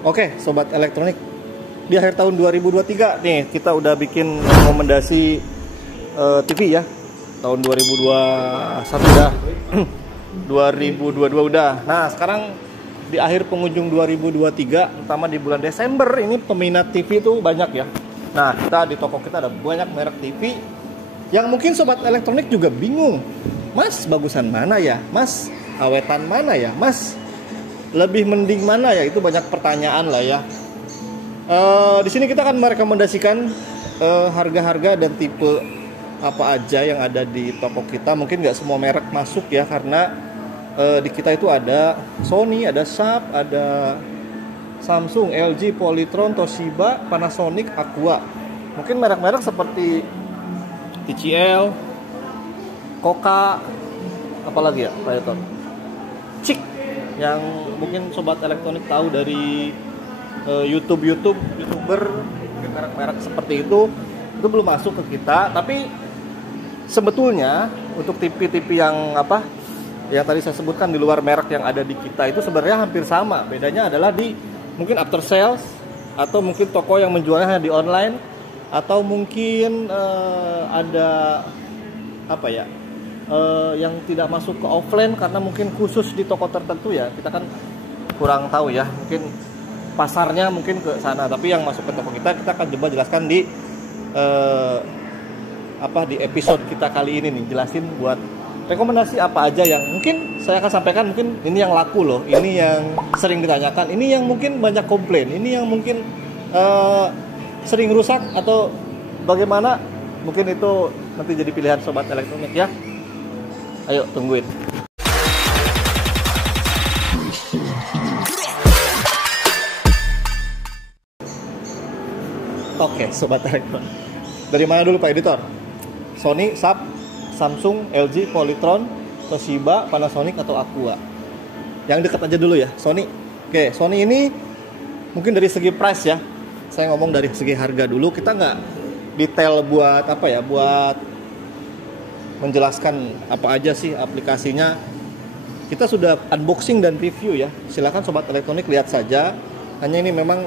Oke, sobat elektronik, di akhir tahun 2023 nih kita udah bikin rekomendasi TV ya. Tahun 2021 udah, 2022 udah. Nah, sekarang di akhir penghujung 2023, terutama di bulan Desember ini peminat TV itu banyak ya. Nah, kita di toko kita ada banyak merek TV yang mungkin sobat elektronik juga bingung. Mas, bagusan mana ya? Mas, awetan mana ya? Mas, lebih mending mana ya? Itu banyak pertanyaan lah ya. Di sini kita akan merekomendasikan harga-harga dan tipe apa aja yang ada di toko kita. Mungkin nggak semua merek masuk ya, karena di kita itu ada Sony, ada Sharp, ada Samsung, LG, Polytron, Toshiba, Panasonic, Aqua. Mungkin merek-merek seperti TCL, Koka, apalagi ya, Predator, Cik, yang mungkin sobat elektronik tahu dari YouTuber, merek-merek seperti itu belum masuk ke kita. Tapi sebetulnya untuk TV-TV yang tadi saya sebutkan di luar merek yang ada di kita itu sebenarnya hampir sama. Bedanya adalah di mungkin after sales, atau mungkin toko yang menjualnya hanya di online, atau mungkin ada yang tidak masuk ke offline karena mungkin khusus di toko tertentu ya. Kita kan kurang tahu ya, mungkin pasarnya mungkin ke sana. Tapi yang masuk ke toko kita akan coba jelaskan di di episode kita kali ini nih, jelasin buat rekomendasi apa aja yang mungkin saya akan sampaikan. Mungkin ini yang laku loh, ini yang sering ditanyakan, ini yang mungkin banyak komplain, ini yang mungkin sering rusak atau bagaimana. Mungkin itu nanti jadi pilihan sobat elektronik ya. Ayo tungguin. Oke, sobat elektronik, dari mana dulu Pak Editor? Sony, Sharp, Samsung, LG, Polytron, Toshiba, Panasonic, atau Aqua? Yang dekat aja dulu ya, Sony. Oke, Sony ini mungkin dari segi price ya. Saya ngomong dari segi harga dulu. Kita nggak detail buat buat menjelaskan apa aja sih aplikasinya. Kita sudah unboxing dan review ya. Silakan sobat elektronik lihat saja. Hanya ini memang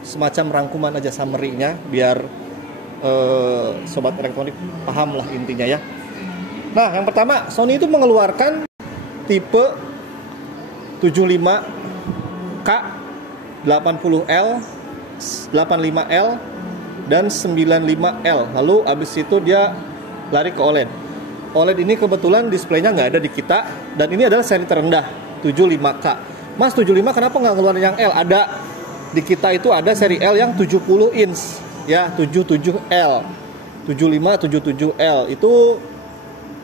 semacam rangkuman aja, summary-nya, biar sobat elektronik paham lah intinya ya. Nah, yang pertama, Sony itu mengeluarkan tipe 75K, 80L, 85L, dan 95L. Lalu abis itu dia lari ke OLED. OLED ini kebetulan displaynya nggak ada di kita, dan ini adalah seri terendah, 75K. Mas, 75 kenapa nggak ngeluarin yang L? Ada di kita itu ada seri L yang 70 inch ya, 77L, 75, 77L itu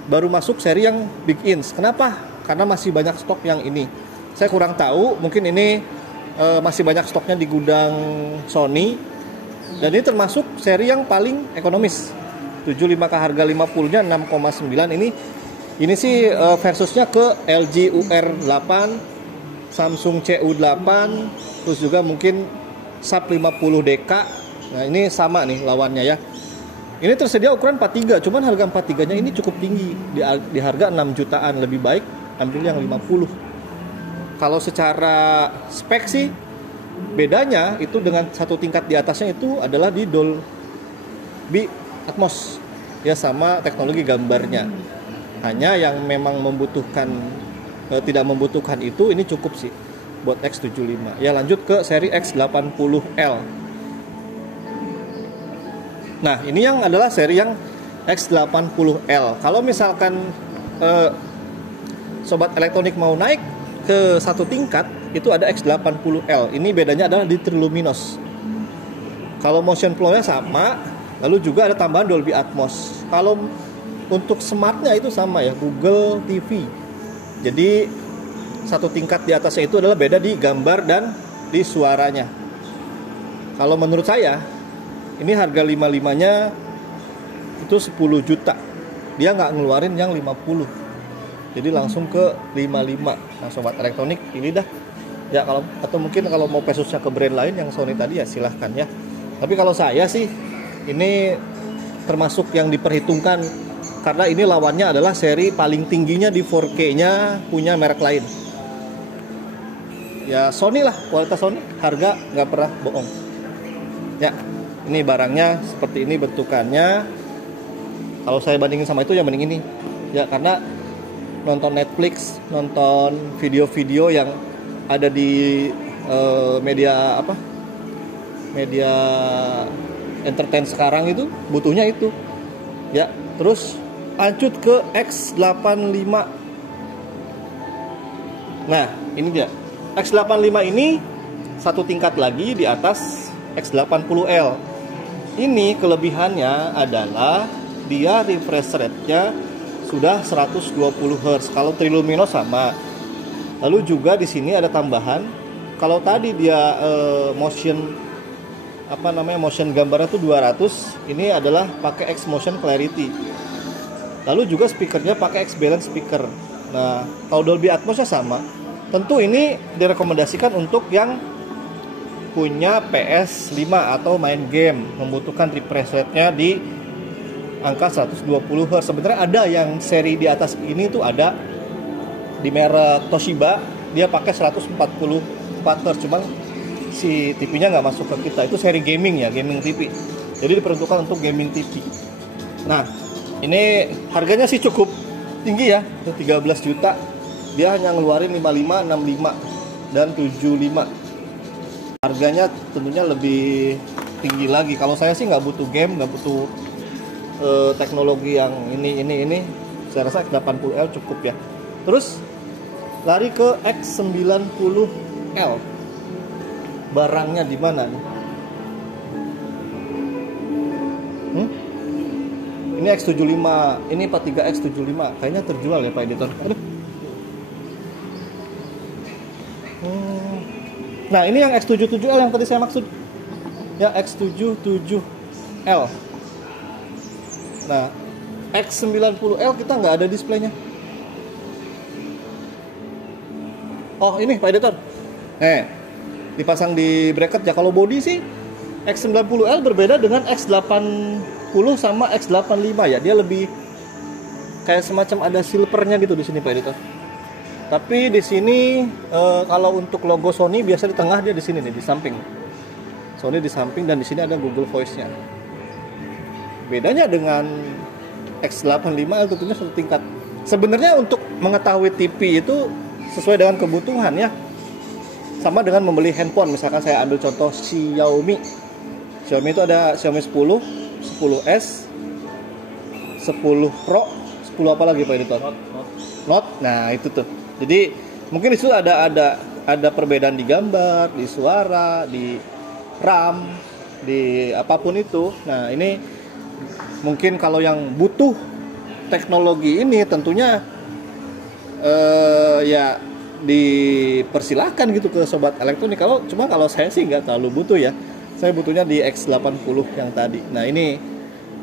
baru masuk seri yang big inch. Kenapa? Karena masih banyak stok yang ini. Saya kurang tahu, mungkin ini masih banyak stoknya di gudang Sony, dan ini termasuk seri yang paling ekonomis. 75K harga 50-nya 6,9. Ini sih versusnya ke LG UR8, Samsung CU8, terus juga mungkin Sharp 50DK. Nah, ini sama nih lawannya ya. Ini tersedia ukuran 43, cuman harga 43-nya ini cukup tinggi. Di harga 6 jutaan, lebih baik ambil yang 50. Kalau secara spek sih bedanya itu dengan satu tingkat di atasnya itu adalah di Dolby Atmos ya, sama teknologi gambarnya. Hanya yang memang tidak membutuhkan itu, ini cukup sih buat X75. Ya, lanjut ke seri X80L. Nah, ini yang adalah seri yang X80L. Kalau misalkan sobat elektronik mau naik ke satu tingkat, itu ada X80L. Ini bedanya adalah di Triluminos. Kalau motion flow-nya sama, lalu juga ada tambahan Dolby Atmos. Kalau untuk smartnya itu sama ya, Google TV. Jadi satu tingkat di atasnya itu adalah beda di gambar dan di suaranya. Kalau menurut saya, ini harga 55-nya itu 10 juta. Dia nggak ngeluarin yang 50. Jadi langsung ke 55. Nah, sobat elektronik pilih dah. Ya, atau mungkin kalau mau pesusnya ke brand lain yang Sony tadi ya silahkan ya. Tapi kalau saya sih ini termasuk yang diperhitungkan, karena ini lawannya adalah seri paling tingginya di 4K-nya punya merek lain. ya Sony lah, kualitas Sony, harga nggak pernah bohong. Ya, ini barangnya seperti ini bentukannya. Kalau saya bandingin sama itu ya mending ini. Ya karena nonton Netflix, nonton video-video yang ada di media apa? Media entertain sekarang itu butuhnya itu. Ya, terus lanjut ke X85. Nah, ini dia. X85 ini satu tingkat lagi di atas X80L. Ini kelebihannya adalah dia refresh rate-nya sudah 120 Hz. Kalau Trilumino sama. Lalu juga di sini ada tambahan. Kalau tadi dia motion gambarnya tuh 200, ini adalah pakai X Motion Clarity. Lalu juga speakernya pakai X Balance speaker. Nah, kalau Dolby Atmos-nya sama. Tentu ini direkomendasikan untuk yang punya PS5 atau main game, membutuhkan refresh rate-nya di angka 120 Hz. Sebenarnya ada yang seri di atas ini tuh ada di merek Toshiba, dia pakai 144 Hz, cuman si TV-nya nggak masuk ke kita. Itu seri gaming ya, gaming TV. Jadi diperuntukkan untuk gaming TV. Nah, ini harganya sih cukup tinggi ya, 13 juta. Dia hanya ngeluarin 55, 65, dan 75. Harganya tentunya lebih tinggi lagi. Kalau saya sih nggak butuh game, nggak butuh teknologi yang ini. Saya rasa X80L cukup ya. Terus lari ke X90L. Barangnya di mana nih? Ini X75, ini 43X75. Kayaknya terjual ya Pak Editor. Nah, ini yang X77L yang tadi saya maksud. Ya, X77L. Nah, X90L kita nggak ada displaynya. Oh, ini Pak Editor. Dipasang di bracket ya. Kalau body sih X90L berbeda dengan X80 sama X85 ya. Dia lebih kayak semacam ada silvernya gitu di sini Pak Editor. Tapi di sini kalau untuk logo Sony biasa di tengah, dia di sini nih, di samping. Sony di samping, dan di sini ada Google Voice-nya. Bedanya dengan X85 tentunya satu tingkat. Sebenarnya untuk mengetahui TV itu sesuai dengan kebutuhan ya. Sama dengan membeli handphone. Misalkan saya ambil contoh Xiaomi. Xiaomi itu ada Xiaomi 10, 10S, 10 Pro, 10 apa lagi Pak Editor? Note. Nah, itu tuh. Jadi mungkin di situ ada perbedaan di gambar, di suara, di RAM, di apapun itu. Nah, ini mungkin kalau yang butuh teknologi ini tentunya ya dipersilahkan gitu ke sobat elektronik. Kalau saya sih nggak terlalu butuh ya. Saya butuhnya di X80 yang tadi. Nah, ini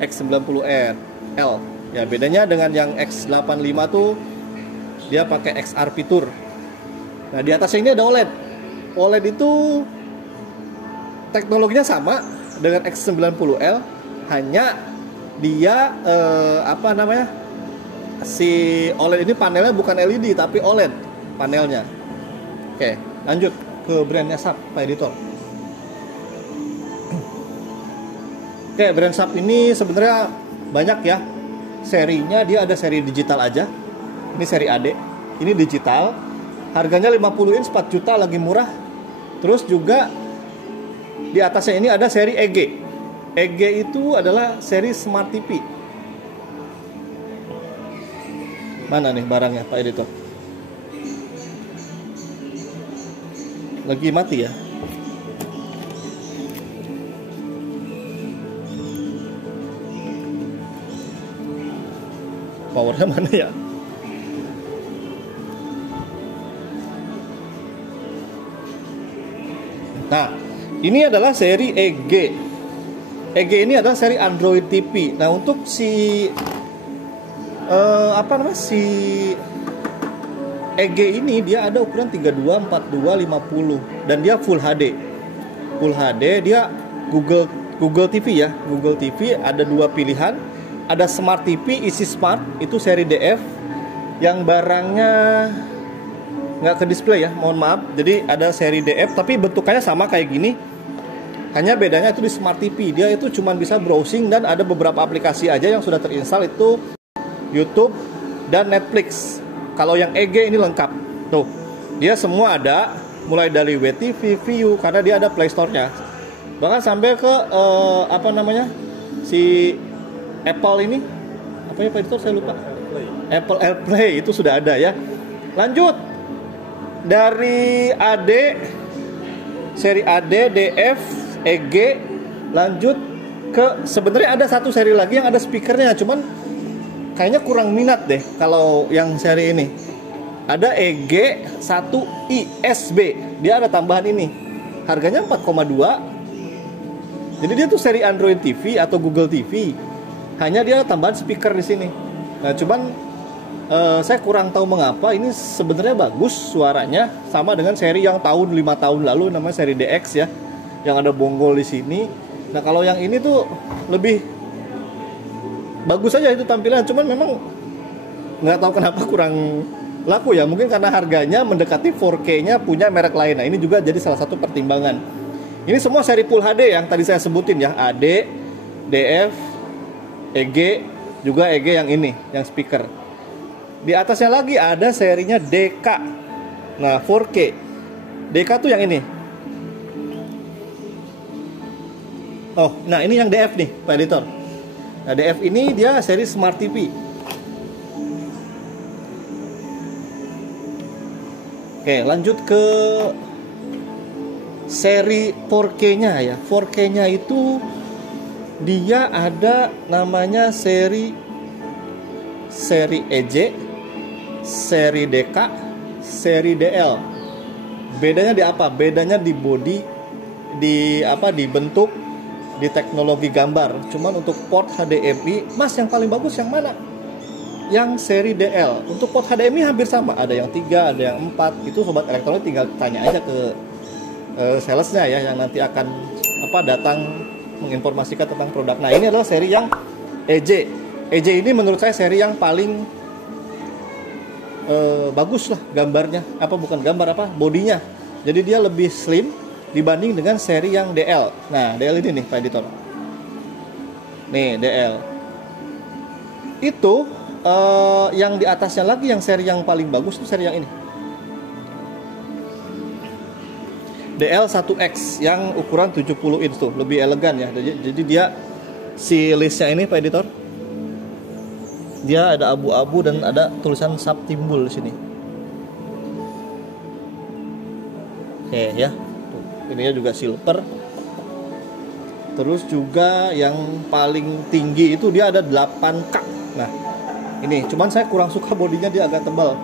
X90L. Ya, bedanya dengan yang X85 tuh dia pakai XR fitur. Nah, di atasnya ini ada OLED. OLED itu teknologinya sama dengan X90L, hanya dia si OLED ini panelnya bukan LED tapi OLED panelnya. Oke, lanjut ke brandnya Sharp, Pak Editor. Oke, brand Sharp ini sebenarnya banyak ya. Serinya dia ada seri digital aja. Ini seri AD. Ini digital. Harganya 50 inch 4 juta, lagi murah. Terus juga di atasnya ini ada seri EG. EG itu adalah seri Smart TV. Mana nih barangnya Pak Editor? Lagi mati ya? Powernya mana ya? Nah, ini adalah seri EG. EG ini adalah seri Android TV. Nah, untuk si si EG ini dia ada ukuran 32, 42, 50 dan dia Full HD. Full HD dia Google TV ya. Google TV ada dua pilihan. Ada Smart TV isi Smart, itu seri DF yang barangnya nggak ke display ya, mohon maaf. Jadi ada seri DF tapi bentukannya sama kayak gini. Hanya bedanya itu di Smart TV, dia itu cuma bisa browsing dan ada beberapa aplikasi aja yang sudah terinstall, itu YouTube dan Netflix. Kalau yang EG ini lengkap. Tuh, dia semua ada, mulai dari WTV, Viu, karena dia ada Play Store-nya. Bahkan sampai ke si Apple ini, apa ya Pak Editor, saya lupa. Apple AirPlay itu sudah ada ya. Lanjut dari AD, seri AD, DF, EG, lanjut ke sebenarnya ada satu seri lagi yang ada speakernya, cuman kayaknya kurang minat deh kalau yang seri ini. Ada EG 1 ISB, dia ada tambahan ini, harganya 4,2. Jadi dia tuh seri Android TV atau Google TV, hanya dia tambahan speaker di sini. Nah cuman saya kurang tahu mengapa ini sebenarnya bagus suaranya, sama dengan seri yang tahun 5 tahun lalu namanya seri DX ya, yang ada bonggol di sini. Nah kalau yang ini tuh lebih bagus aja itu tampilan, cuman memang nggak tahu kenapa kurang laku ya, mungkin karena harganya mendekati 4K-nya punya merek lain. Nah ini juga jadi salah satu pertimbangan. Ini semua seri Full HD yang tadi saya sebutin ya, AD, DF, EG, juga EG yang ini, yang speaker. Di atasnya lagi ada serinya DK. Nah 4K DK tuh yang ini. Oh, nah ini yang DF nih Pak Editor. Nah DF ini dia seri Smart TV. Oke, lanjut ke seri 4K-nya ya. 4K-nya itu dia ada namanya seri EJ, seri DK, seri DL. Bedanya di apa? Bedanya di body, di bentuk, di teknologi gambar. Cuman untuk port HDMI, Mas yang paling bagus yang mana? Yang seri DL. Untuk port HDMI hampir sama, ada yang 3, ada yang 4. Itu sobat elektronik tinggal tanya aja ke salesnya ya, yang nanti akan datang menginformasikan tentang produk. Nah ini adalah seri yang EJ. EJ ini menurut saya seri yang paling bagus lah gambarnya. Bodinya. Jadi dia lebih slim dibanding dengan seri yang DL. Nah DL ini nih Pak Editor. Nih DL. Itu yang di atasnya lagi yang seri yang paling bagus tuh seri yang ini. DL1X yang ukuran 70 inch tuh, lebih elegan ya. Jadi dia si listnya ini Pak Editor, dia ada abu-abu dan ada tulisan sub timbul di sini. Oke ya. Ininya juga silver. Terus juga yang paling tinggi itu dia ada 8K. Nah, ini cuman saya kurang suka bodinya, dia agak tebal.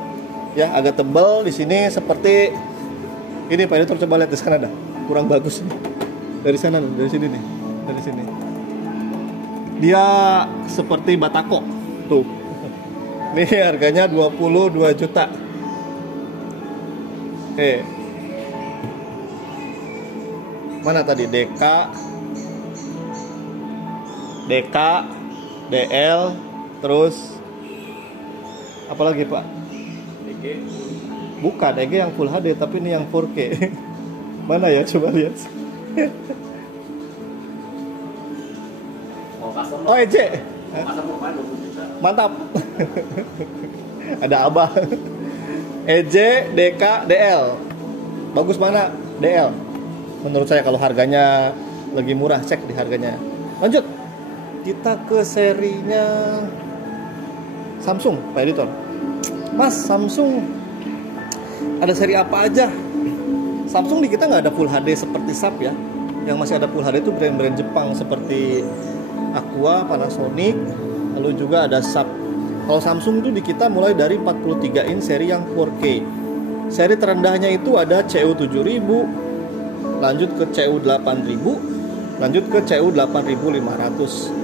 Ya, agak tebal di sini seperti ini Pak Editor, coba lihat di sana dah. Kurang bagus nih. Dari sana nih, dari sini nih. Dari sini. Dia seperti batako. Tuh. Ini harganya 22 juta. Oke. Mana tadi? DK, DL, terus apa lagi Pak? EG. Bukan, EG yang Full HD, tapi ini yang 4K. Mana ya? Coba lihat. Oh EJ. Mantap. Ada Abah. EJ, DK, DL. Bagus mana? DL. Menurut saya kalau harganya lagi murah, cek di harganya. Lanjut. Kita ke serinya Samsung, Pak Editor. Mas, Samsung ada seri apa aja? Samsung di kita nggak ada Full HD seperti SAP ya. Yang masih ada Full HD itu brand-brand Jepang seperti Aqua, Panasonic, lalu juga ada SAP. Kalau Samsung itu di kita mulai dari 43 inch seri yang 4K. Seri terendahnya itu ada CU7000, lanjut ke CU8000, lanjut ke CU8500.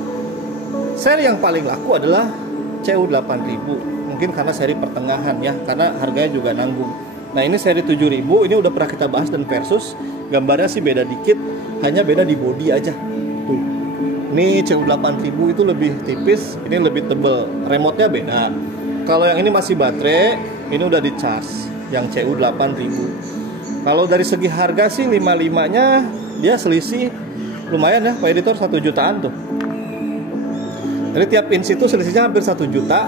Seri yang paling laku adalah CU8000. Mungkin karena seri pertengahan ya, karena harganya juga nanggung. Nah ini seri 7000, ini udah pernah kita bahas dan versus. Gambarnya sih beda dikit, hanya beda di body aja. Tuh. Ini CU8000 itu lebih tipis, ini lebih tebel. Remote-nya beda. Kalau yang ini masih baterai, ini udah di charge. yang CU 8000. Kalau dari segi harga sih 55-nya dia selisih lumayan ya Pak Editor, 1 jutaan tuh. Jadi tiap inch itu selisihnya hampir 1 juta.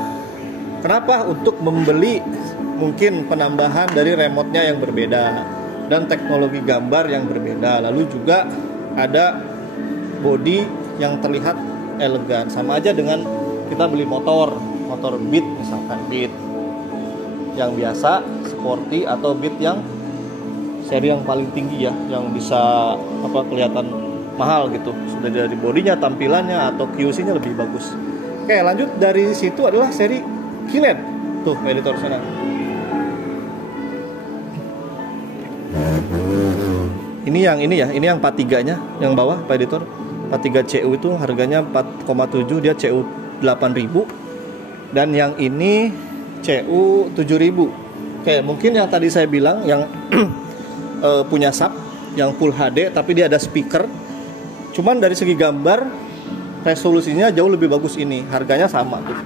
Kenapa? Untuk membeli mungkin penambahan dari remote-nya yang berbeda dan teknologi gambar yang berbeda. Lalu juga ada body yang terlihat elegan. Sama aja dengan kita beli motor Beat misalkan, Beat yang biasa, sporty, atau Beat yang seri yang paling tinggi ya, yang bisa kelihatan mahal gitu. Sudah dari bodinya, tampilannya, atau QC-nya lebih bagus. Oke, lanjut dari situ adalah seri QLED. Tuh, editor sana. Ini yang 43-nya, yang bawah Pak Editor. 43 CU itu harganya 4,7, dia CU 8000. Dan yang ini CU 7000. Oke, mungkin yang tadi saya bilang yang punya sub yang full HD tapi dia ada speaker. Cuman dari segi gambar resolusinya jauh lebih bagus ini. Harganya sama tuh.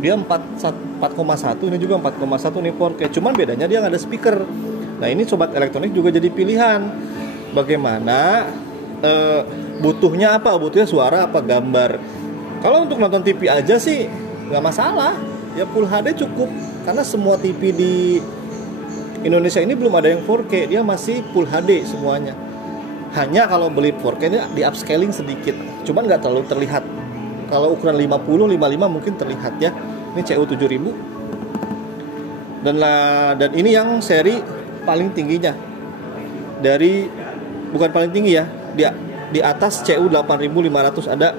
Dia 4,1, ini juga 4,1, ini 4K. Cuman bedanya dia nggak ada speaker. Nah, ini sobat elektronik juga jadi pilihan. Bagaimana butuhnya apa? Butuhnya suara apa gambar? Kalau untuk nonton TV aja sih nggak masalah. Ya full HD cukup. Karena semua TV di Indonesia ini belum ada yang 4K. Dia masih full HD semuanya. Hanya kalau beli 4K ini di upscaling sedikit. Cuman nggak terlalu terlihat. Kalau ukuran 50, 55 mungkin terlihat ya. Ini CU 7000. Dan ini yang seri paling tingginya. Bukan paling tinggi ya. Di atas CU 8500 ada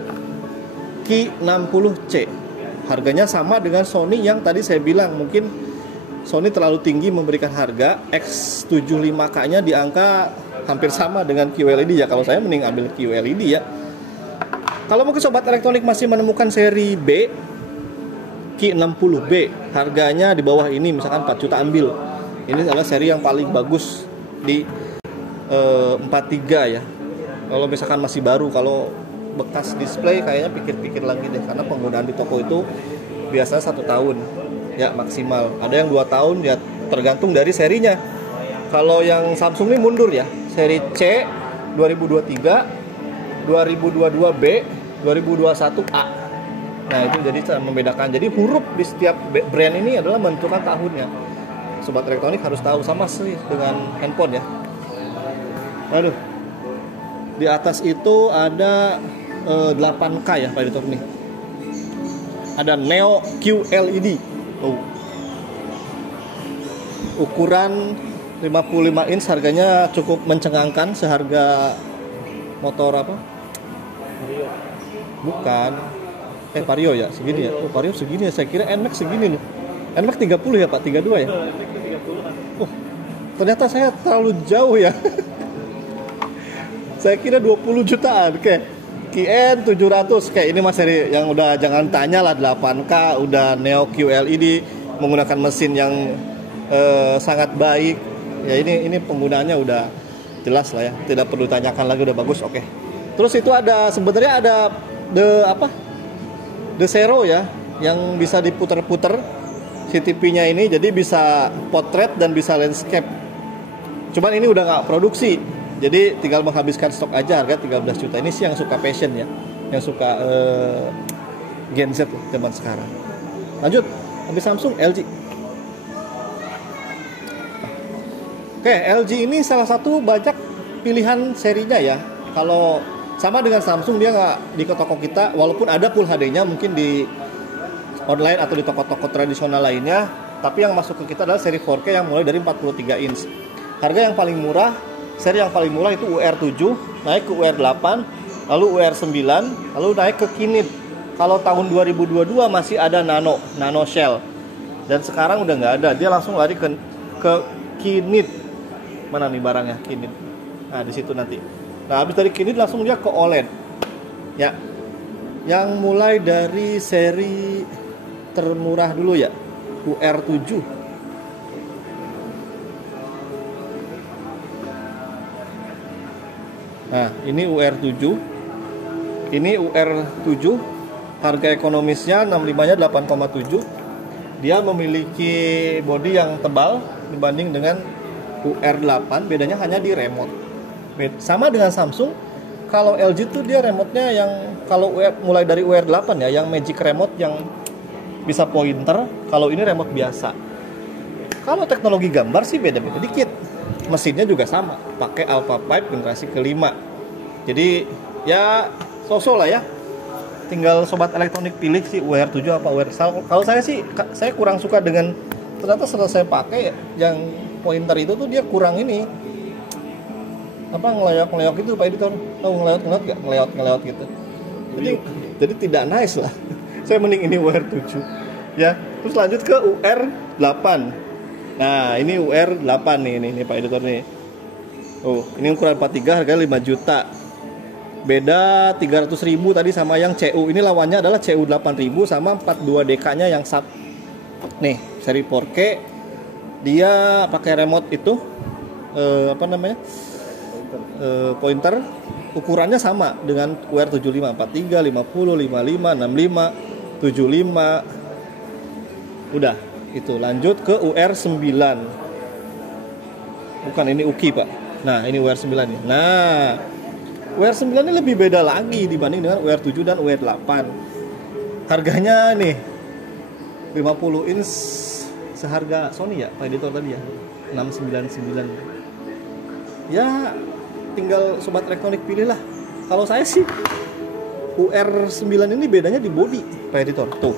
Q60C. Harganya sama dengan Sony yang tadi saya bilang. Mungkin Sony terlalu tinggi memberikan harga. X75K-nya di angka hampir sama dengan QLED ya. Kalau saya mending ambil QLED ya. Kalau mungkin sobat elektronik masih menemukan seri B, Q60B, harganya di bawah ini, misalkan 4 juta ambil. Ini adalah seri yang paling bagus di 43 ya. Kalau misalkan masih baru, kalau bekas display kayaknya pikir-pikir lagi deh, karena penggunaan di toko itu biasanya 1 tahun ya maksimal. Ada yang 2 tahun ya, tergantung dari serinya. Kalau yang Samsung ini mundur ya, seri C 2023, 2022B, 2021A. Nah, itu jadi cara membedakan. Jadi huruf di setiap brand ini adalah menentukan tahunnya. Sobat elektronik harus tahu, sama sih dengan handphone ya. Aduh. Di atas itu ada 8K ya Pak Editor nih. Ada Neo QLED. Ukuran 55 inch, harganya cukup mencengangkan, seharga motor apa? Vario. Bukan. Vario ya, segini ya. Oh, Vario segini ya. Saya kira NMAX segini nih. NMAX 30 ya Pak, 32 ya? NMAX 30. Ternyata saya terlalu jauh ya. Saya kira 20 jutaan. Oke. QN 700. Kayak ini mas seri yang udah jangan tanya lah, 8K, udah Neo QLED, menggunakan mesin yang sangat baik. Ya ini penggunaannya udah jelas lah ya. Tidak perlu tanyakan lagi, udah bagus. Oke. Terus itu ada sebenarnya ada The Zero ya, yang bisa diputer-puter si TV-nya ini, jadi bisa potret dan bisa landscape. Cuman ini udah nggak produksi, jadi tinggal menghabiskan stok aja. Harga 13 juta. Ini sih yang suka fashion ya, yang suka Gen Z zaman sekarang. Lanjut, habis Samsung, LG. Oke, LG ini salah satu banyak pilihan serinya ya. Kalau sama dengan Samsung, dia nggak di toko kita, walaupun ada full HD-nya mungkin di online atau di toko-toko tradisional lainnya, tapi yang masuk ke kita adalah seri 4K yang mulai dari 43 inch. Harga yang paling murah, seri yang paling murah itu UR7, naik ke UR8, lalu UR9, lalu naik ke Kinect. Kalau tahun 2022 masih ada Nano Shell, dan sekarang udah nggak ada, dia langsung lari ke Kinect. Mana nih barangnya Kinect? Nah, di situ nanti. Nah, habis dari Kinect langsung dia ke OLED. Ya. Yang mulai dari seri termurah dulu ya, UR7. Nah, ini UR7. Ini UR7. Harga ekonomisnya 65-nya 8,7. Dia memiliki bodi yang tebal, dibanding dengan UR8, bedanya hanya di remote. Sama dengan Samsung, kalau LG tuh dia remote-nya yang kalau mulai dari UR8 ya, yang Magic Remote yang bisa pointer, kalau ini remote biasa. Kalau teknologi gambar sih beda-beda dikit. Mesinnya juga sama, pakai Alpha 5 generasi kelima. Jadi ya so-so lah ya. Tinggal sobat elektronik pilih sih UR7 apa UR. Kalau saya sih, saya kurang suka dengan, ternyata setelah saya pakai yang pointer itu tuh dia kurang ini, apa, ngeleok itu Pak Editor. Tahu ngeleok nggak? Ngeleok gitu. Jadi tidak nice lah. Saya mending ini UR7 ya. Terus lanjut ke UR8. Nah, ini UR8 nih, ini Pak Editor nih. Oh, ini ukuran 43, harganya 5 juta. Beda 300.000 tadi sama yang CU. Ini lawannya adalah CU 8.000 sama 42DK-nya yang sub. Nih, seri 4K. Dia pakai remote itu pointer. Ukurannya sama dengan UR75, 43, 50, 55, 65, 75. Udah, itu. Lanjut ke UR9. Bukan, ini UKI, Pak. Nah, ini UR9 nih. Nah, UR9 ini lebih beda lagi dibanding dengan UR7 dan UR8. Harganya nih 50 inch seharga Sony ya, Pak Editor tadi ya. 699. Ya, tinggal sobat elektronik pilih lah. Kalau saya sih UR9 ini bedanya di body, Pak Editor. Tuh.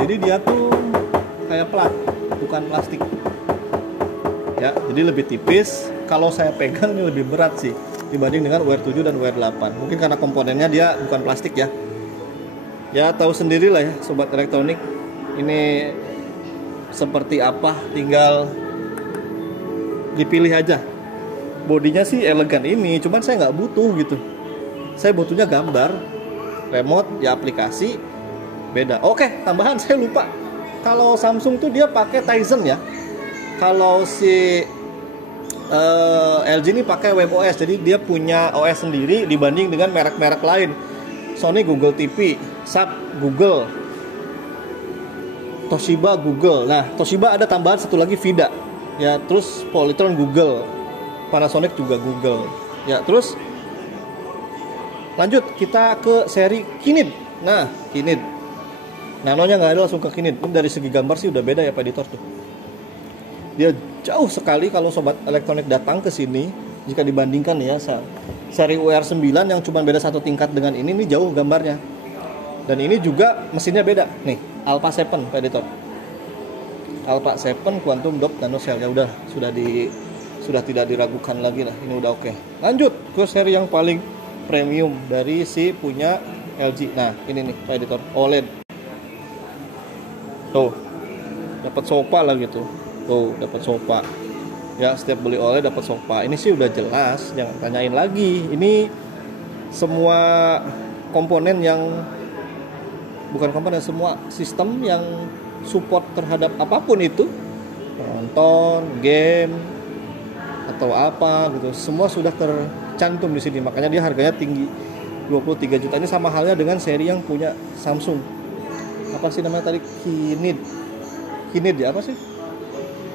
Jadi dia tuh kayak plat, bukan plastik. Ya, jadi lebih tipis. Kalau saya pegang ini lebih berat sih dibanding dengan UR7 dan UR8. Mungkin karena komponennya dia bukan plastik ya. Ya, tahu sendirilah ya sobat elektronik. Ini seperti apa, tinggal dipilih aja. Bodinya sih elegan ini, cuman saya nggak butuh gitu. Saya butuhnya gambar, remote, ya aplikasi, beda. Oke, tambahan saya lupa. Kalau Samsung tuh dia pakai Tizen ya. Kalau si LG ini pakai WebOS, jadi dia punya OS sendiri dibanding dengan merek-merek lain. Sony Google TV, Sharp Google, Toshiba Google. Nah, Toshiba ada tambahan satu lagi Vida. Ya, terus Polytron Google, Panasonic juga Google. Ya, terus lanjut kita ke seri Kinid. Nah, Kinid. Nanonya nggak ada, langsung ke Kinid. Ini dari segi gambar sih udah beda ya Pak Editor tuh. Dia jauh sekali kalau sobat elektronik datang ke sini jika dibandingkan ya seri UR9 yang cuma beda satu tingkat dengan ini jauh gambarnya. Dan ini juga mesinnya beda. Nih, Alpha 7 Pak Editor. Alpha 7 Quantum Dot Nano Cell ya udah sudah tidak diragukan lagi lah. Ini udah oke. Lanjut ke seri yang paling premium dari si punya LG. Nah, ini nih Pak Editor, OLED. Tuh. Dapat sofa lah gitu. Tuh, dapat sofa. Ya, setiap beli OLED dapat sofa. Ini sih udah jelas, jangan tanyain lagi. Ini semua komponen yang bukan komponen, semua sistem yang support terhadap apapun itu, nonton, game atau apa gitu, semua sudah tercantum di sini. Makanya dia harganya tinggi, 23 juta. Ini sama halnya dengan seri yang punya Samsung. Apa sih namanya tadi? Kinid ya, apa sih?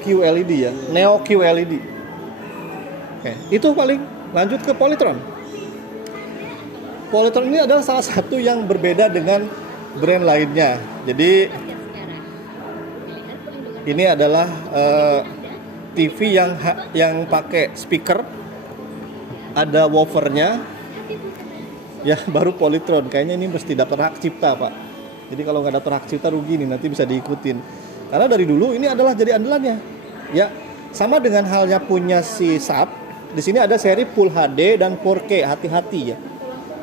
QLED ya, Neo QLED. Oke, itu paling. Lanjut ke Polytron. Polytron ini adalah salah satu yang berbeda dengan brand lainnya. Jadi ini adalah TV yang pakai speaker, ada woofernya. Ya, baru Polytron. Kayaknya ini mesti dapat hak cipta, Pak. Jadi kalau nggak dapat hak cipta rugi nih, nanti bisa diikutin. Karena dari dulu ini adalah jadi andalannya. Ya, sama dengan halnya punya si Sharp. Di sini ada seri Full HD dan 4K. Hati-hati ya.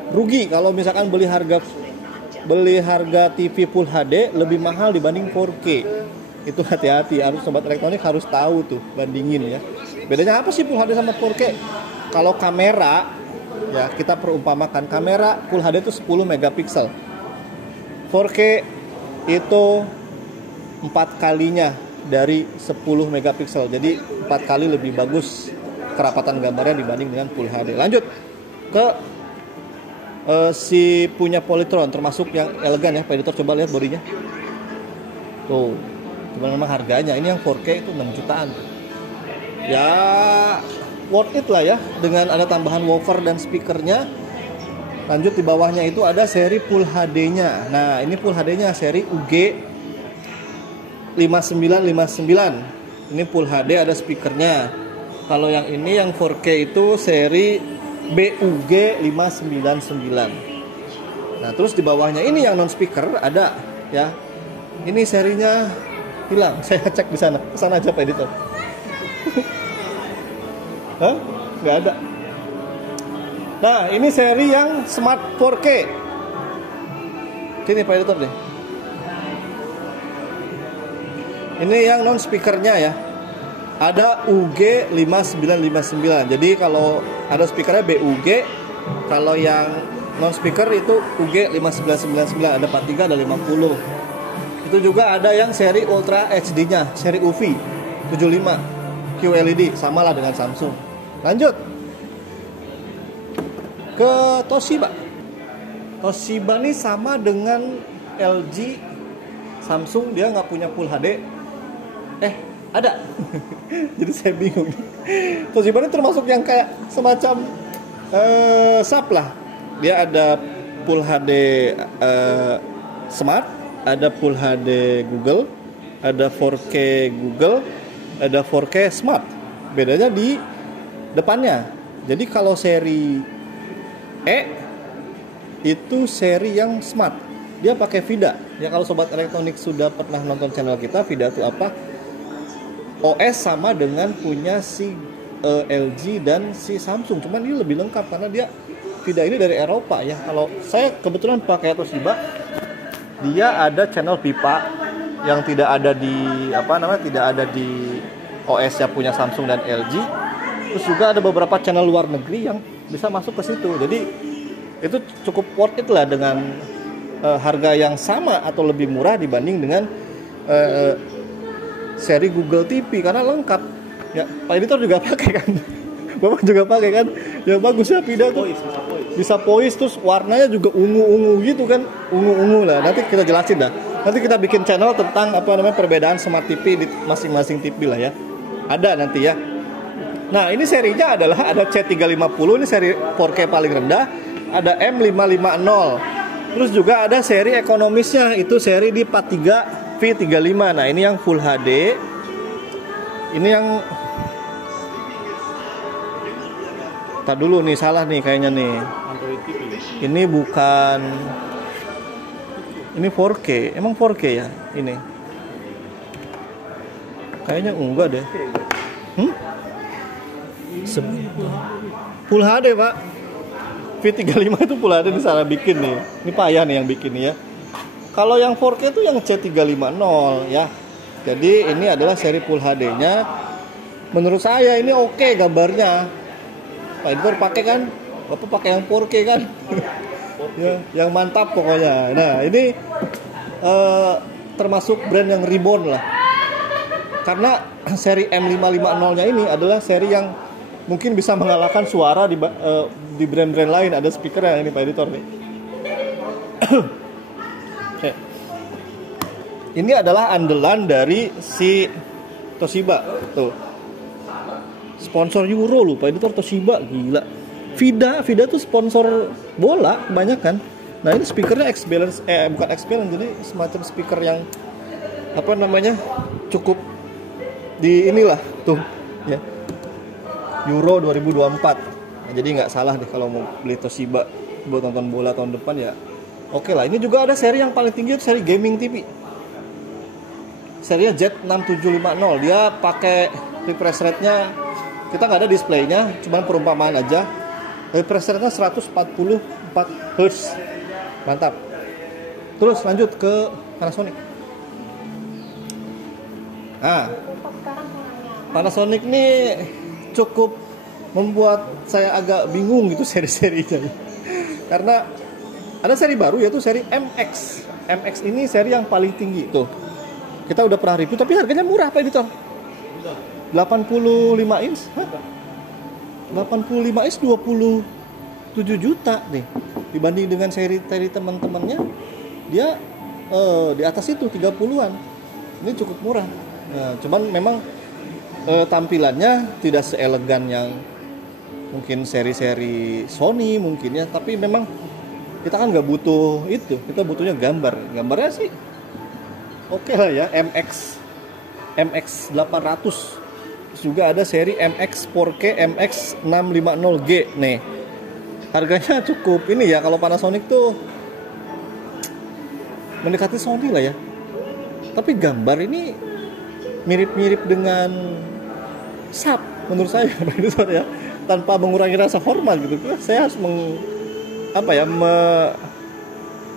Rugi kalau misalkan beli harga TV Full HD lebih mahal dibanding 4K. Itu hati-hati, harus sobat elektronik harus tahu tuh, bandingin ya. Bedanya apa sih Full HD sama 4K? Kalau kamera, ya kita perumpamakan kamera Full HD itu 10 megapiksel. 4K itu 4 kalinya dari 10 megapiksel. Jadi 4 kali lebih bagus kerapatan gambarnya dibanding dengan Full HD. Lanjut ke si punya Polytron, termasuk yang elegan ya Pak Editor. Coba lihat bodinya. Tuh, Cuma memang harganya ini yang 4K itu 6 jutaan. Ya worth it lah ya, dengan ada tambahan woofer dan speakernya. Lanjut di bawahnya itu ada seri Full HD-nya. Nah, ini Full HD-nya seri UG 5959. Ini Full HD, ada speakernya. Kalau yang ini yang 4K itu seri BUG 599. Nah, terus di bawahnya ini yang non speaker ada ya. Ini serinya hilang. Saya cek di sana. Kesana aja Pak Editor. Hah? Nggak ada. Nah, ini seri yang Smart 4K. Sini Pak Editor deh. Ini yang non speakernya ya. Ada UG 5959. Jadi kalau ada speakernya BUG, kalau yang non speaker itu UG 5999. Ada 43, ada 50. Itu juga ada yang seri Ultra HD-nya, seri UV 75 QLED, samalah dengan Samsung. Lanjut ke Toshiba. Toshiba ini sama dengan LG, Samsung, dia nggak punya Full HD. Ada. Jadi saya bingung. Toshiba ini termasuk yang kayak semacam SAP lah. Dia ada Full HD Smart, ada Full HD Google, ada 4K Google, ada 4K Smart. Bedanya di depannya. Jadi kalau seri E itu seri yang Smart. Dia pakai VIDA. Ya kalau sobat elektronik sudah pernah nonton channel kita, VIDA itu apa? OS sama dengan punya si LG dan si Samsung. Cuman ini lebih lengkap karena dia VIDA ini dari Eropa ya. Kalau saya kebetulan pakai Toshiba, dia ada channel pipa yang tidak ada di tidak ada di OS yang punya Samsung dan LG. Terus juga ada beberapa channel luar negeri yang bisa masuk ke situ. Jadi itu cukup worth it lah dengan harga yang sama atau lebih murah dibanding dengan seri Google TV karena lengkap. Ya, Pak Editor juga pakai kan? Bapak juga pakai kan? Ya bagus ya VIDA tuh. Bisa poise, terus warnanya juga ungu-ungu gitu kan? Ungu-ungu lah. Nanti kita jelasin dah. Nanti kita bikin channel tentang perbedaan smart TV di masing-masing TV lah ya. Ada nanti ya. Nah, ini serinya adalah ada C350, ini seri 4K paling rendah, ada M550. Terus juga ada seri ekonomisnya, itu seri di 43 V35. Nah, ini yang Full HD. Ini yang tak dulu nih, salah nih kayaknya nih. Ini bukan. Ini 4K. Emang 4K ya ini? Kayaknya enggak deh. Full HD, Pak. V35 itu Full HD di sana bikin nih. Ini payah nih yang bikin nih ya. Kalau yang 4K itu yang C350 ya. Jadi ini adalah seri Full HD-nya. Menurut saya ini oke gambarnya. Pak Editor pakai kan? Bapak pakai yang 4K kan? Ya, yang mantap pokoknya. Nah, ini termasuk brand yang reborn lah. Karena seri M550-nya ini adalah seri yang mungkin bisa mengalahkan suara di brand-brand lain. Ada speakernya ini Pak Editor nih. Ini adalah andalan dari si Toshiba. Tuh. Sponsor Euro loh, Pak Editor, Toshiba, gila. VIDA tuh sponsor bola kebanyakan. Nah, ini speakernya X-Balance, bukan X-Balance, jadi semacam speaker yang cukup di inilah tuh ya. Euro 2024. Nah, jadi nggak salah deh kalau mau beli Toshiba buat nonton bola tahun depan ya. Oke lah, ini juga ada seri yang paling tinggi, seri gaming TV. Serinya Z6750. Dia pakai refresh rate-nya, kita nggak ada displaynya, cuman perumpamaan aja. Refresh rate-nya 144 Hz. Mantap. Terus lanjut ke Panasonic. Nah, Panasonic ini cukup membuat saya agak bingung gitu seri-serinya. Karena ada seri baru yaitu seri MX. MX ini seri yang paling tinggi tuh. Kita udah pernah review tapi harganya murah Pak Editor. 85 inch. Hah? 85 inch 27 juta nih. Dibanding dengan seri teman-temannya dia di atas itu 30-an. Ini cukup murah. Nah, cuman memang tampilannya tidak seelegan yang mungkin seri-seri Sony mungkin ya, tapi memang kita kan nggak butuh itu, kita butuhnya gambarnya sih oke lah ya. MX 800, terus juga ada seri MX 4K MX 650G nih, harganya cukup ini ya. Kalau Panasonic tuh mendekati Sony lah ya, tapi gambar ini mirip-mirip dengan Sharp menurut saya ya, tanpa mengurangi rasa hormat gitu. Saya harus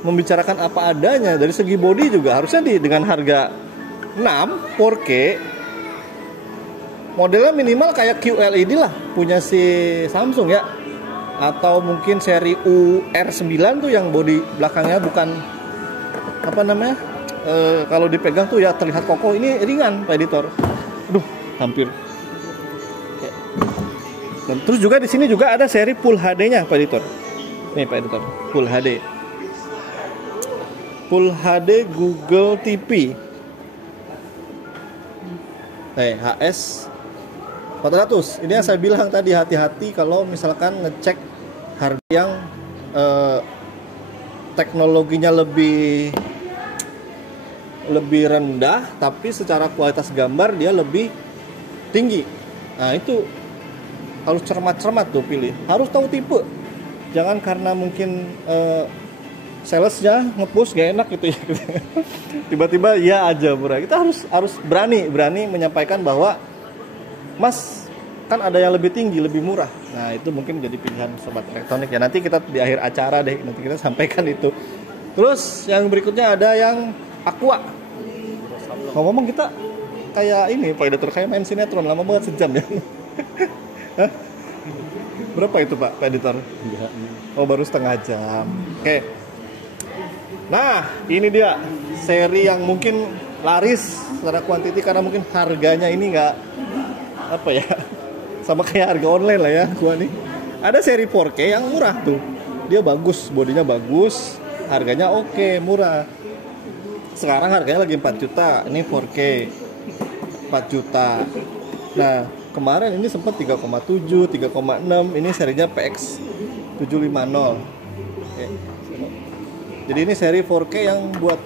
membicarakan apa adanya. Dari segi body juga harusnya dengan harga 6 4K modelnya minimal kayak QLED lah punya si Samsung ya, atau mungkin seri UR9 tuh yang body belakangnya bukan apa namanya, kalau dipegang tuh ya terlihat kokoh. Ini ringan Pak Editor, aduh hampir. Dan terus juga di sini juga ada seri Full HD-nya Pak Editor. Nih Pak Editor, Full HD. Full HD Google TV. HS 400. Ini yang saya bilang tadi, hati-hati kalau misalkan ngecek harga yang teknologinya lebih rendah tapi secara kualitas gambar dia lebih tinggi. Nah, itu harus cermat-cermat tuh pilih. Harus tahu tipe. Jangan karena mungkin salesnya nge-push gak enak gitu ya. Tiba-tiba ya aja murah. Kita harus berani menyampaikan bahwa Mas, kan ada yang lebih tinggi, lebih murah. Nah, itu mungkin jadi pilihan sobat elektronik ya. Nanti kita di akhir acara deh, nanti kita sampaikan itu. Terus yang berikutnya ada yang Aqua. Ngomong kita kayak ini Pak Editor, kayak main sinetron lama banget, sejam ya. Hah? Berapa itu Pak Editor? Oh, baru setengah jam. Oke. Nah, ini dia seri yang mungkin laris secara kuantiti karena mungkin harganya ini nggak apa ya, sama kayak harga online lah ya gua nih. Ada seri 4K yang murah tuh, dia bagus, bodinya bagus, harganya oke, murah. Sekarang harganya lagi 4 juta, ini 4K 4 juta. Nah, kemarin ini sempat 3,7, 3,6, ini serinya PX 750. Oke. Jadi ini seri 4K yang buat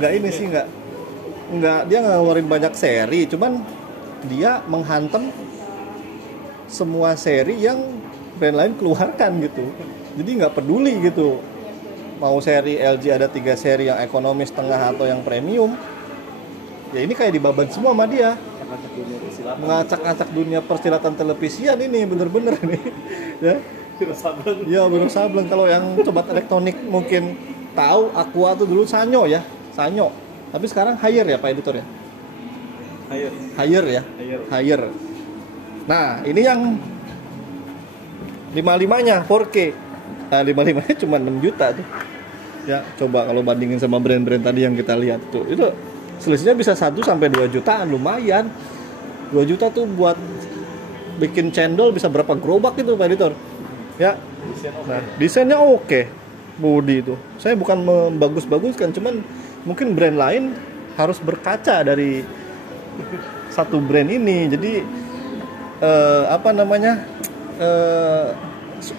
nggak ini sih, nggak dia ngeluarin banyak seri, cuman dia menghantam semua seri yang brand lain keluarkan gitu. Jadi nggak peduli gitu, mau seri LG ada 3 seri yang ekonomis, tengah atau yang premium. Ya ini kayak dibaban semua sama dia. Mengacak-acak dunia persilatan televisian ini bener-bener nih. Ya Biro Sableng. Kalau yang sobat elektronik mungkin tahu, Aqua tuh dulu Sanyo ya, Sanyo. Tapi sekarang Haier ya Pak Editor ya. Haier ya. Haier. Nah, ini yang 55-nya 4K. Nah, 55-nya cuma 6 juta tuh. Ya, coba kalau bandingin sama brand-brand tadi yang kita lihat tuh. Itu selisihnya bisa 1 sampai 2 jutaan, lumayan. 2 juta tuh buat bikin cendol bisa berapa gerobak itu Pak Editor. Ya. Nah, desainnya oke. Body itu. Saya bukan membagus-baguskan, cuman mungkin brand lain harus berkaca dari satu brand ini. Jadi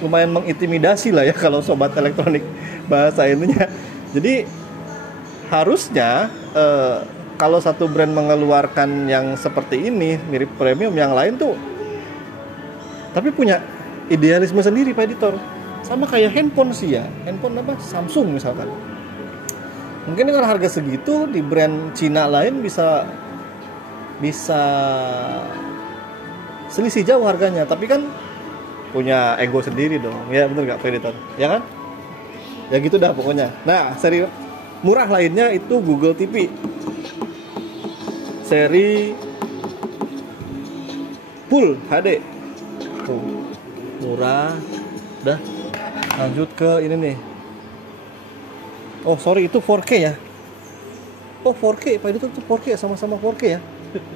lumayan mengintimidasi lah ya kalau sobat elektronik bahasa ininya. Jadi harusnya kalau satu brand mengeluarkan yang seperti ini mirip premium, yang lain tuh tapi punya idealisme sendiri Pak Editor. Sama kayak handphone sih ya, handphone apa, Samsung misalkan. Mungkin dengan harga segitu di brand Cina lain bisa selisih jauh harganya, tapi kan punya ego sendiri dong. Ya bener gak Pak Editor? Ya kan? Ya gitu dah pokoknya. Nah, seri murah lainnya itu Google TV. Seri Full HD. Tuh, murah. Dah. Lanjut ke ini nih. Oh, sorry, itu 4K ya. Oh, 4K. Pak Editor itu 4K, sama-sama 4K ya.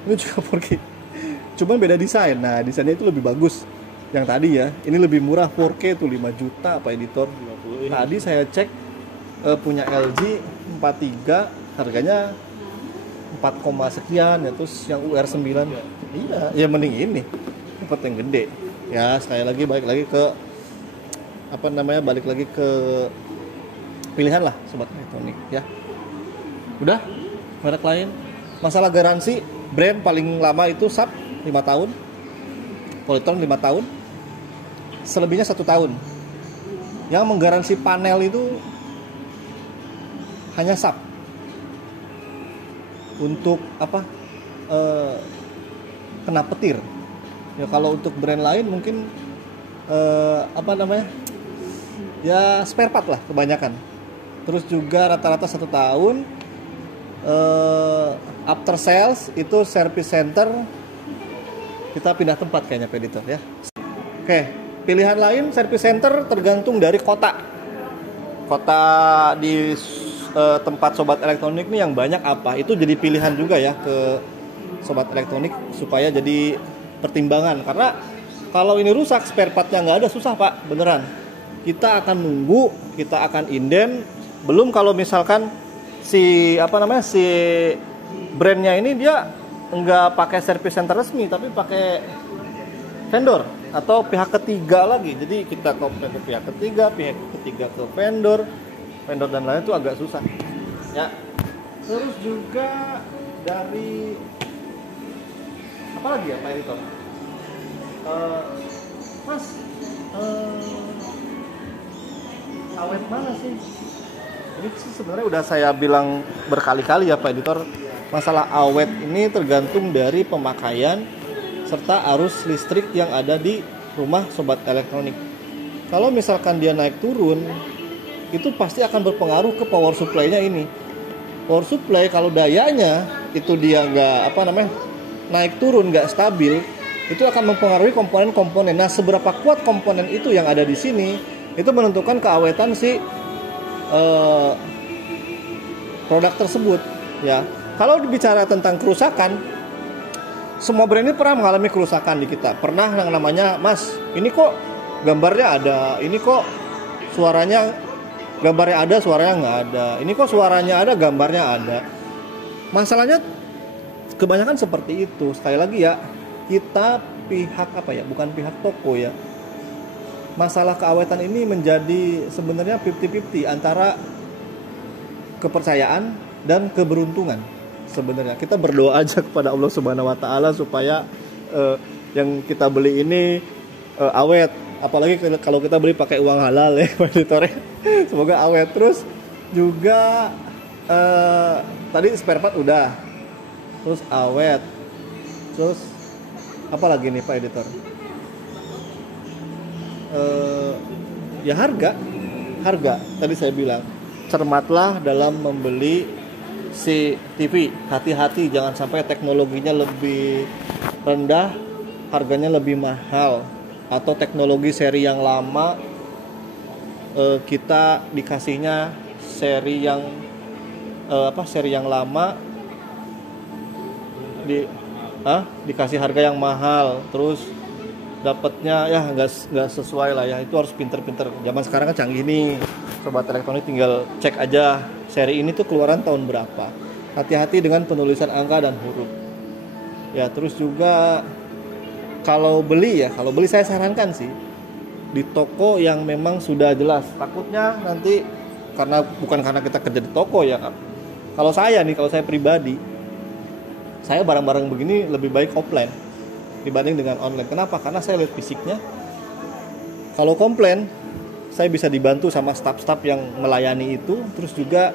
Ini juga 4K. Cuman beda desain. Nah, desainnya itu lebih bagus. Yang tadi ya, ini lebih murah 4K tuh 5 juta Pak Editor. Tadi saya cek punya LG 43 harganya 4, sekian ya, terus yang UR9 iya ya mending ini dapat yang gede ya. Sekali lagi balik lagi ke balik lagi ke pilihan lah sobat elektronik ya. Udah, merek lain. Masalah garansi, brand paling lama itu Sharp 5 tahun, Polytron 5 tahun, selebihnya 1 tahun. Yang menggaransi panel itu hanya Sharp. Untuk kena petir. Ya kalau untuk brand lain mungkin ya spare part lah kebanyakan. Terus juga rata-rata 1 tahun. After sales itu service center kita pindah tempat kayaknya Pak Editor ya. Oke, pilihan lain service center tergantung dari kota di tempat sobat elektronik nih yang banyak apa, itu jadi pilihan juga ya ke sobat elektronik supaya jadi pertimbangan. Karena kalau ini rusak spare partnya nggak ada, susah Pak, beneran. Kita akan nunggu, kita akan inden. Belum kalau misalkan si brandnya ini dia nggak pakai service center resmi, tapi pakai vendor atau pihak ketiga lagi. Jadi kita komplit ke pihak ketiga ke vendor dan lain itu agak susah ya. Terus juga dari apa lagi ya Pak Editor? Mas, awet mana sih? Ini sih sebenarnya udah saya bilang berkali-kali ya Pak Editor. Masalah awet ini tergantung dari pemakaian serta arus listrik yang ada di rumah sobat elektronik. Kalau misalkan dia naik turun, itu pasti akan berpengaruh ke power supply-nya ini. Power supply kalau dayanya itu dia nggak naik turun, nggak stabil, itu akan mempengaruhi komponen-komponen. Nah, seberapa kuat komponen itu yang ada di sini, itu menentukan keawetan si produk tersebut ya. Kalau bicara tentang kerusakan, semua brand ini pernah mengalami kerusakan di kita. Pernah yang namanya, Mas, ini kok gambarnya ada, ini kok suaranya gambarnya ada, suaranya nggak ada. Ini kok suaranya ada, gambarnya ada. Masalahnya kebanyakan seperti itu. Sekali lagi ya, kita pihak bukan pihak toko ya. Masalah keawetan ini menjadi sebenarnya 50-50 antara kepercayaan dan keberuntungan. Sebenarnya kita berdoa aja kepada Allah Subhanahu wa taala supaya yang kita beli ini awet. Apalagi kalau kita beli pakai uang halal ya Pak Editor. Semoga awet. Terus juga tadi spare part udah. Terus awet. Terus apa lagi nih Pak Editor? Ya harga tadi saya bilang, cermatlah dalam membeli si TV, hati-hati jangan sampai teknologinya lebih rendah, harganya lebih mahal, atau teknologi seri yang lama kita dikasihnya seri yang lama dikasih harga yang mahal, terus dapatnya ya nggak sesuai lah ya. Itu harus pinter-pinter. Zaman sekarang kan canggih nih, sobat elektronik tinggal cek aja seri ini tuh keluaran tahun berapa. Hati-hati dengan penulisan angka dan huruf ya. Terus juga kalau beli saya sarankan sih di toko yang memang sudah jelas. Takutnya nanti bukan karena kita kerja di toko ya kan. Kalau saya pribadi, saya barang-barang begini lebih baik offline dibanding dengan online. Kenapa? Karena saya lihat fisiknya. Kalau komplain, saya bisa dibantu sama staff-staff yang melayani itu. Terus juga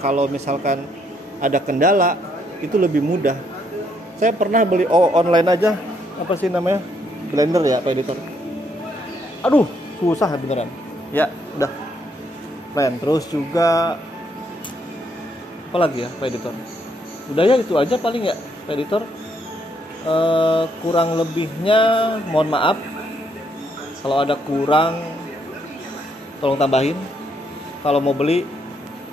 kalau misalkan ada kendala, itu lebih mudah. Saya pernah beli online aja, blender ya Pak Editor. Aduh, susah beneran. Ya, udah. Terus juga apa lagi ya Pak Editor? Udah ya, itu aja paling ya Pak Editor. Kurang lebihnya mohon maaf. Kalau ada kurang tolong tambahin. Kalau mau beli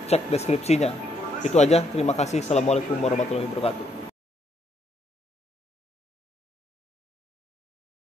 cek deskripsinya. Itu aja, terima kasih. Assalamualaikum warahmatullahi wabarakatuh.